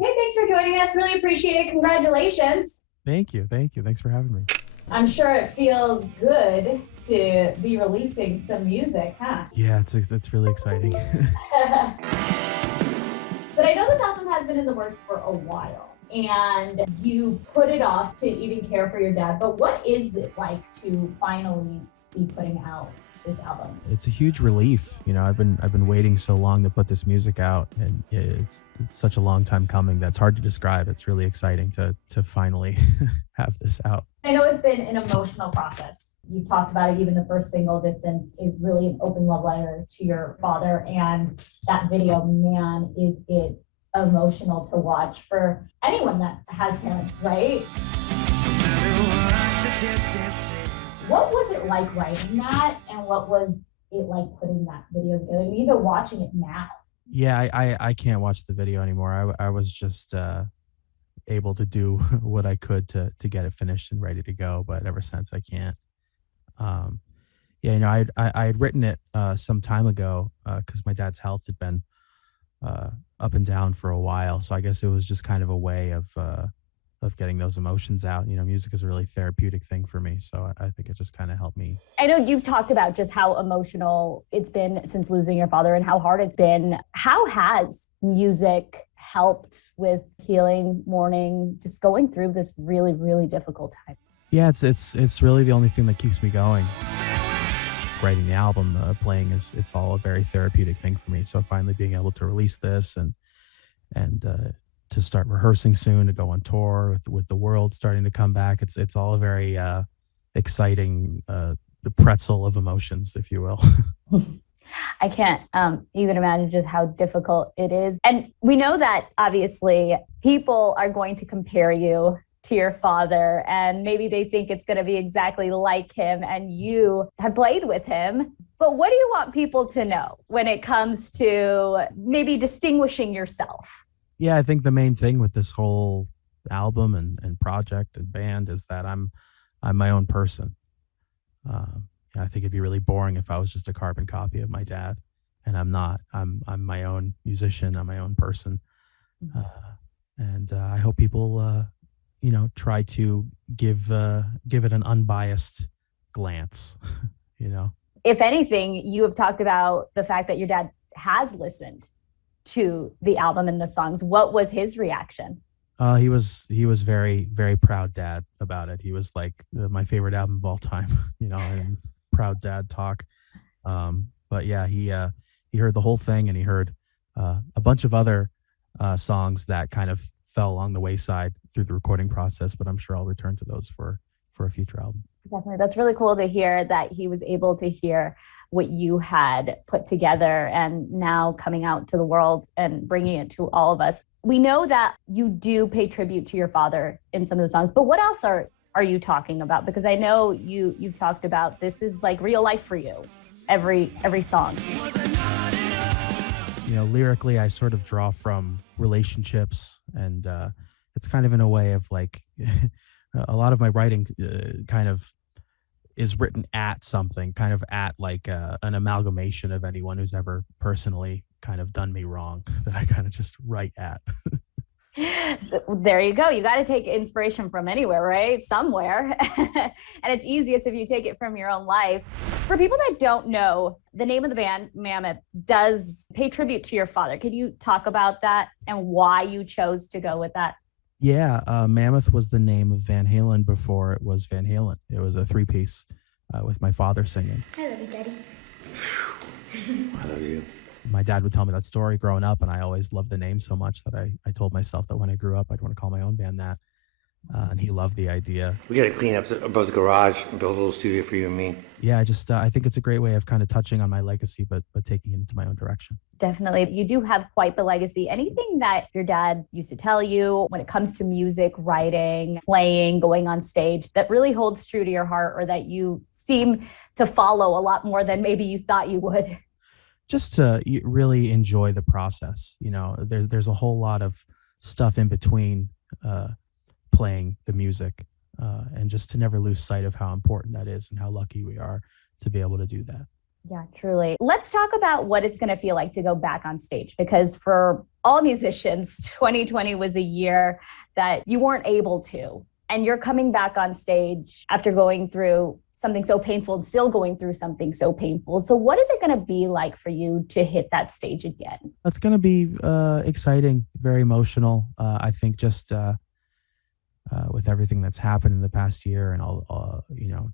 Hey, thanks for joining us. Really appreciate it. Congratulations. Thank you. Thanks for having me. I'm sure it feels good to be releasing some music, huh? Yeah, it's really exciting. But I know this album has been in the works for a while, and you put it off to even care for your dad. But what is it like to finally be putting out this album? It's a huge relief. I've been waiting so long to put this music out, and it's such a long time coming that's hard to describe. It's really exciting to finally have this out. I know it's been an emotional process. You talked about it, even the first single, Distance, is really an open love letter to your father. And that video, man, is it emotional to watch for anyone that has parents, right? What was it like writing that? And what was it like putting that video together? Even watching it now. Yeah, I can't watch the video anymore. I was just able to do what I could to get it finished and ready to go, but ever since I can't. Um, yeah, I had written it some time ago because my dad's health had been up and down for a while. So I guess it was just kind of a way of getting those emotions out. Music is a really therapeutic thing for me, so I think it just kind of helped me. I know you've talked about just how emotional it's been since losing your father and how hard it's been. How has music helped with healing, mourning, just going through this really, really difficult time? Yeah, it's really the only thing that keeps me going. Writing the album, playing it's all a very therapeutic thing for me. So finally being able to release this and to start rehearsing soon, to go on tour with the world starting to come back, it's all a very exciting the pretzel of emotions, if you will. I can't even imagine just how difficult it is. And we know that obviously people are going to compare you to your father, and maybe they think it's going to be exactly like him, and you have played with him. But what do you want people to know when it comes to maybe distinguishing yourself? Yeah, I think the main thing with this whole album and project and band is that I'm my own person. I think it'd be really boring if I was just a carbon copy of my dad, and I'm not. I'm my own musician. I'm my own person, and I hope people try to give it an unbiased glance. If anything, you have talked about the fact that your dad has listened to the album and the songs. What was his reaction? He was very, very proud dad about it. He was like my favorite album of all time, and proud dad talk. But yeah, he heard the whole thing, and he heard a bunch of other songs that kind of fell along the wayside through the recording process, but I'm sure I'll return to those for a future album. Definitely. That's really cool to hear that he was able to hear what you had put together and now coming out to the world and bringing it to all of us. We know that you do pay tribute to your father in some of the songs, but what else are you talking about? Because I know you've talked about this is like real life for you, every song. Lyrically, I sort of draw from relationships, and it's kind of in a way of like a lot of my writing kind of is written at something, kind of at like an amalgamation of anyone who's ever personally kind of done me wrong that I kind of just write at. There you go. You got to take inspiration from anywhere, right? Somewhere. And it's easiest if you take it from your own life. For people that don't know, the name of the band, Mammoth, does pay tribute to your father. Can you talk about that and why you chose to go with that? Yeah, Mammoth was the name of Van Halen before it was Van Halen. It was a three-piece with my father singing. I love you, Daddy. I love you. My dad would tell me that story growing up, and I always loved the name so much that I told myself that when I grew up, I'd want to call my own band that. And he loved the idea. We got to clean up above the garage and build a little studio for you and me. Yeah, I think it's a great way of kind of touching on my legacy, but taking it into my own direction. Definitely. You do have quite the legacy. Anything that your dad used to tell you when it comes to music, writing, playing, going on stage that really holds true to your heart, or that you seem to follow a lot more than maybe you thought you would? Just to really enjoy the process. There's a whole lot of stuff in between playing the music, and just to never lose sight of how important that is and how lucky we are to be able to do that. Yeah, truly. Let's talk about what it's going to feel like to go back on stage, because for all musicians, 2020 was a year that you weren't able to. And you're coming back on stage after going through something so painful and still going through something so painful. So what is it going to be like for you to hit that stage again? It's going to be exciting, very emotional. I think just with everything that's happened in the past year and all,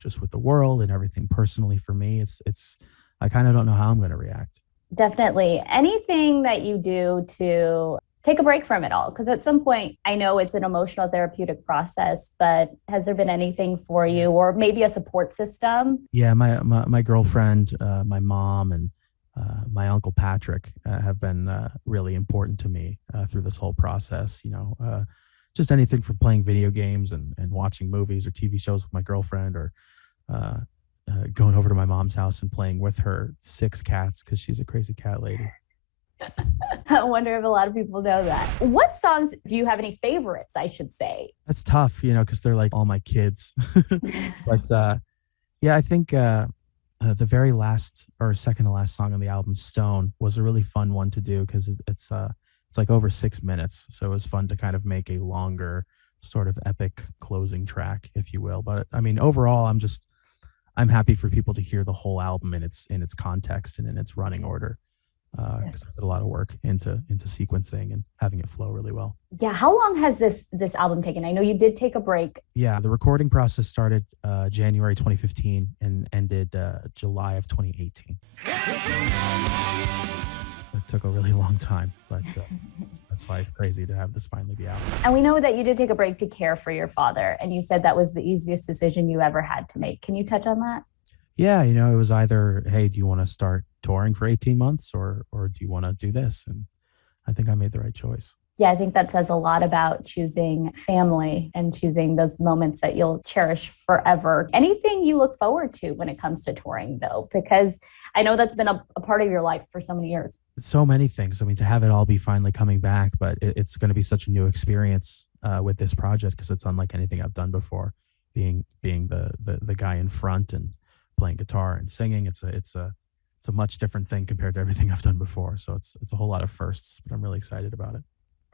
just with the world and everything personally for me, I kind of don't know how I'm going to react. Definitely. Anything that you do to take a break from it all? Because at some point, I know it's an emotional therapeutic process, but has there been anything for you, or maybe a support system? Yeah, my girlfriend, my mom, and my uncle Patrick have been really important to me through this whole process. Just anything from playing video games and watching movies or TV shows with my girlfriend, or going over to my mom's house and playing with her 6 cats, because she's a crazy cat lady. I wonder if a lot of people know that. What songs do you have any favorites, I should say? That's tough, because they're like all my kids. But yeah, I think the very last or second to last song on the album, Stone, was a really fun one to do, because it's like over 6 minutes. So it was fun to kind of make a longer sort of epic closing track, if you will. But I mean, overall, I'm happy for people to hear the whole album in its context and in its running order, because I put a lot of work into sequencing and having it flow really well. Yeah, how long has this album taken? I know you did take a break. Yeah, the recording process started January 2015 and ended July of 2018. It took a really long time, but that's why it's crazy to have this finally be out. And we know that you did take a break to care for your father, and you said that was the easiest decision you ever had to make. Can you touch on that? Yeah, it was either, hey, do you want to start touring for 18 months or do you want to do this? And I think I made the right choice. Yeah, I think that says a lot about choosing family and choosing those moments that you'll cherish forever. Anything you look forward to when it comes to touring, though, because I know that's been a part of your life for so many years. So many things. I mean, to have it all be finally coming back, but it's going to be such a new experience with this project, because it's unlike anything I've done before. Being the guy in front and playing guitar and singing, it's a much different thing compared to everything I've done before. So it's a whole lot of firsts, but I'm really excited about it.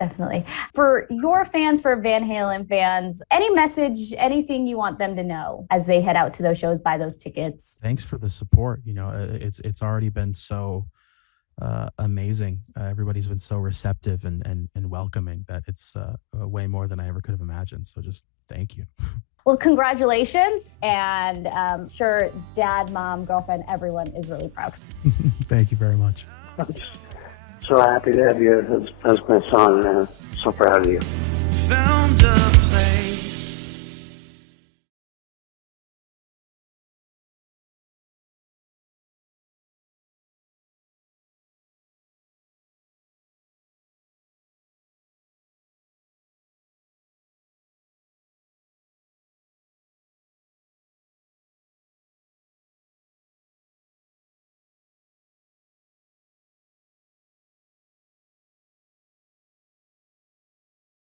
Definitely. For your fans, for Van Halen fans, any message, anything you want them to know as they head out to those shows, buy those tickets? Thanks for the support. It's already been so amazing. Everybody's been so receptive and welcoming that it's way more than I ever could have imagined. So just thank you. Well, congratulations. And I'm sure dad, mom, girlfriend, everyone is really proud. Thank you very much. So happy to have you as my son, and so proud of you. Found a place.